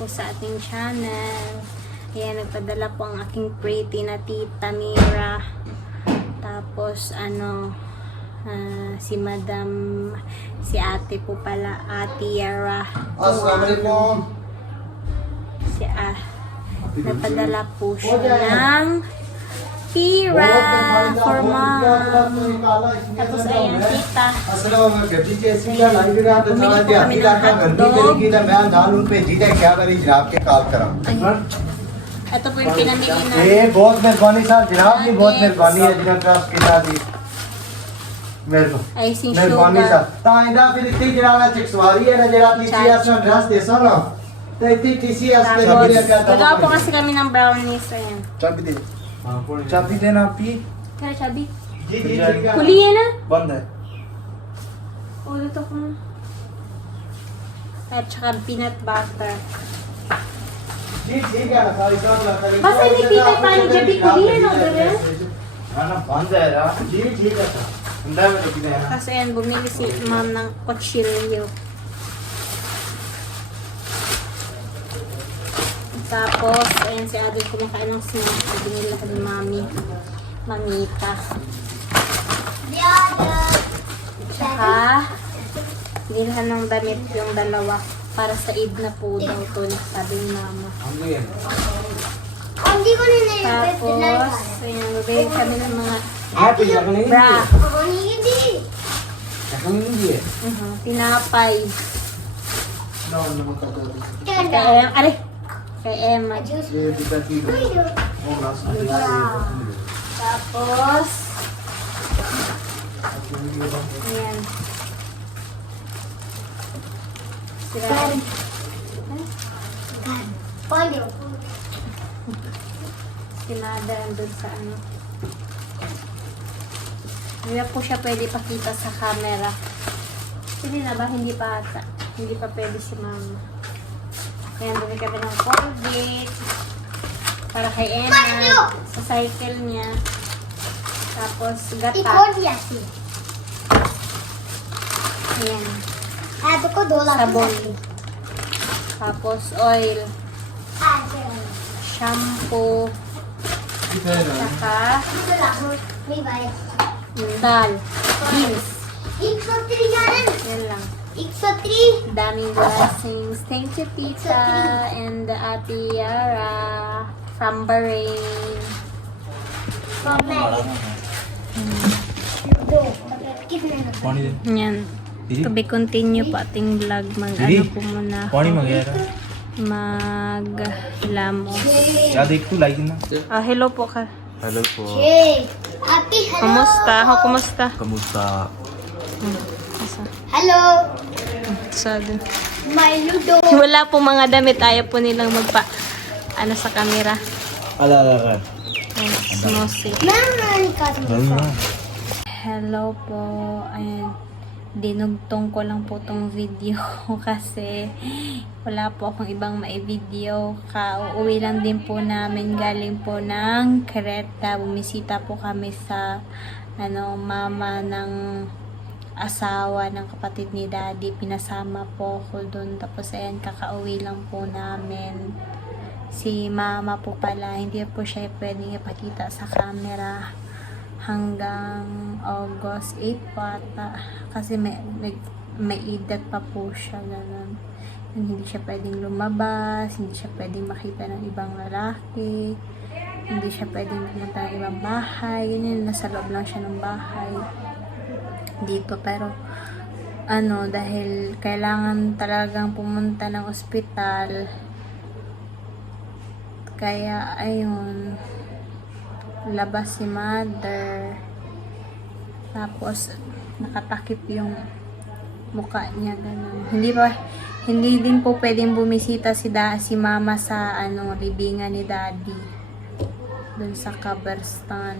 po sa ating channel. Ayan, nagpadala po ang aking pretty na tita Mira. Tapos, si Madam, si ate po pala, Ate Yara. Assalamualaikum. Nagpadala po siya ng Tira for mom. Tapos, ayan, tita. Assalamualaikum. ठीक है इसका लाइव का तो चला दिया अभी का गंदी तरीके का मैं दालून पे जीता क्या करी जनाब के कॉल करा Ito po yung pinamili na. ये बहुत मेहरबानी साहब जनाब की बहुत मेहरबानी है जिन्होंने ट्रस्ट के साथ दी Ay, si मेहरबानी Sugar. साहब ताइंदा फिर इतनी जनाब चिक्सवारी है ना जनाब टीसीएस में ड्रेस दे सो ना तो इतनी टीसीएस पे Tapos, मेरे क्या nagawa po kasi kami ng brownies. Ayan. चाबी दे चाबी देना पी Kaya, Chabi? जी जी ठीक है Kulihin na. बंद है Ulit ako na. At saka peanut butter. जी ठीक है ना सारी सब लगा Basta hindi tita paano Chabi kulihin o gawin? ना ना बंद है यार जी ठीक है सर अंदर में तो किधर है Kasi ayan, bumili si ma'am ng kutsilyo. Tapos, ayan si Adel kumakain ng snack. Binili ko ni Mami. Mamita. Tsaka, binilhan ng damit yung dalawa. Para sa Eid na po daw to, sabi ni Mama. Tapos, ayan, bibili kami ng mga bra. Tinapay. Kay Emma. Kay Emma. ये दिखा थी वो glass Tapos, ayan. Sila. Si Mother andun sa ano. Hindi po siya pwede pakita sa camera. Hindi na ba? Hindi pa ata. Hindi pa pwede si Mama. Ayan, bumili kami ng Colgate. Para kay Emma. Sa cycle niya. Tapos, gata. Ayan. Sabon. Tapos, oil. Shampoo. Saka, dal. Beans. Yan lang. Daming blessings. Thank you, Tita. And Ate Yara. From Bahrain. Yan. To be continue pa ating vlog. Mag-ano po muna. पानी मंगाया था Mag-lamos. क्या देख तू लाइक ना Hello po ka. Hello को Kumusta? Ako, kumusta? कमुस्ता Asa? Hello, Sado. my Ludo. Wala po mga damit. Ayaw po nilang sa camera. अला अला Smosey. अला Hello po. Ayan. Dinugtong ko lang po tong video kasi wala po akong ibang mai-video. Uuwi lang din po namin galing po ng Creta. Bumisita po kami sa mama ng asawa ng kapatid ni Daddy. Pinasama po ako doon. Tapos ayan, kakauwi lang po namin. Si mama po pala, hindi po siya pwedeng ipakita sa camera hanggang August 8 pa ata. Kasi may edad pa po siya, ganun. Hindi siya pwedeng lumabas, hindi siya pwedeng makita ng ibang lalaki, hindi siya pwedeng pumunta ng ibang bahay, ganyan, nasa loob lang siya ng bahay dito. Pero dahil kailangan talagang pumunta ng ospital, kaya ayun, labas si Mother. Tapos nakatakip yung mukha niya, ganun. Hindi din po pwedeng bumisita si Mama sa libingan ni Daddy doon sa Kaberstan.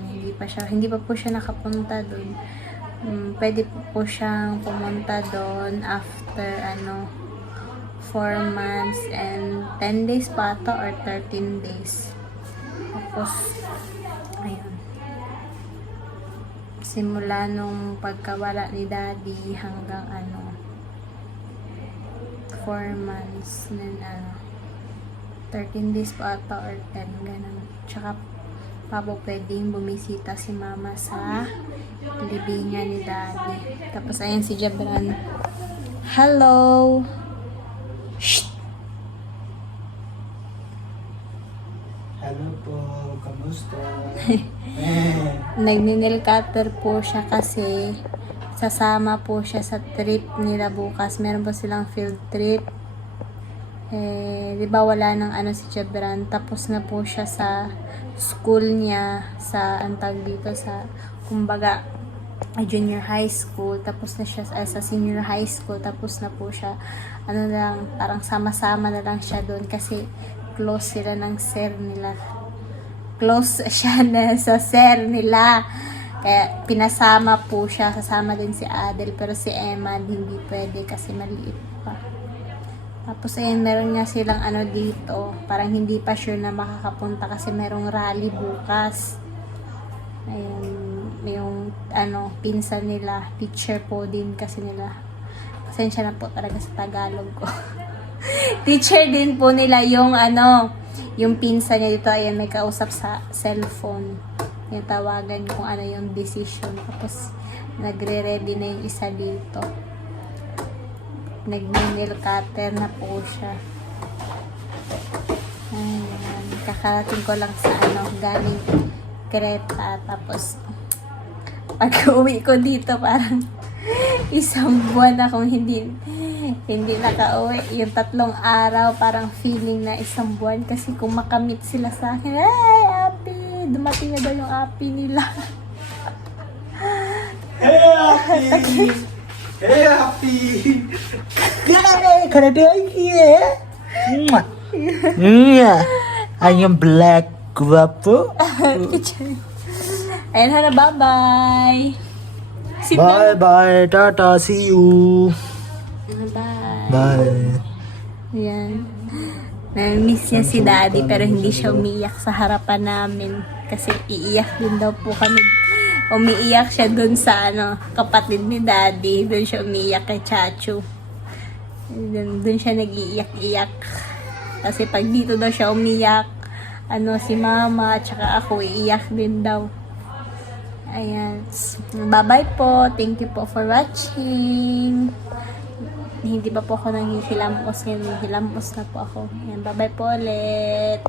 Hindi pa po siya nakapunta doon. Pwede po siyang pumunta doon after 4 months and 10 days pa ata or 13 days. Tapos ayun, simula nung pagkawala ni Daddy hanggang 4 months na 13 days po ata or 10, ganun. Tsaka pa po pwedeng bumisita si mama sa libingan ni daddy. Tapos ayan si Jabran. Hello! Shh! Hello po, kamusta? Nagni-nail cutter po siya kasi sasama po siya sa trip nila bukas. Meron po silang field trip. Di ba wala nang ano si Jabran, tapos na po siya sa school niya sa antag dito sa kumbaga junior high school, tapos na siya sa senior high school, tapos na po siya ano lang, parang sama-sama na lang siya doon kasi close sila ng sir nila, close siya na sa sir nila, kaya pinasama po siya, kasama din si Adel, pero si Emma hindi pwede kasi maliit pa. Tapos ayun, meron nga silang ano dito, parang hindi pa sure na makakapunta kasi merong rally bukas. Ayun, yung ano, pinsan nila, picture po din kasi nila. Pasensya na po talaga sa Tagalog ko. Teacher din po nila yung ano, yung pinsan niya dito, ayun, may kausap sa cellphone. Yung tawagan kung ano yung decision. Tapos nagre-ready na yung isa dito. Nag-nail cutter na po siya. Ayan. Kakarating ko lang sa ano, galing Creta. Tapos, pag uwi ko dito, parang isang buwan akong hindi nakauwi. Yung 3 araw, parang feeling na isang buwan. Kasi kung makamit sila sa akin, ay, Api! Dumating na daw yung Api nila. Hey, Happy! Hey, Happy! I'm black guapo. Ayan na, bye-bye! Bye bye, tata, see you. Bye! Bye. Ayan. Na-miss niya si daddy pero hindi siya umiiyak sa harapan namin. Kasi iiyak din daw po kami. Umiiyak siya dun sa ano, kapatid ni daddy. Dun siya umiiyak kay Chachu. Dun siya nag-iiyak-iyak. Kasi pag dito daw siya umiyak, ano, si mama at saka ako iiyak din daw. Ayan. Bye-bye po. Thank you po for watching. Hindi pa po ako nanghihilamos ngayon. Nanghihilamos na po ako. Ayan. Bye-bye po ulit.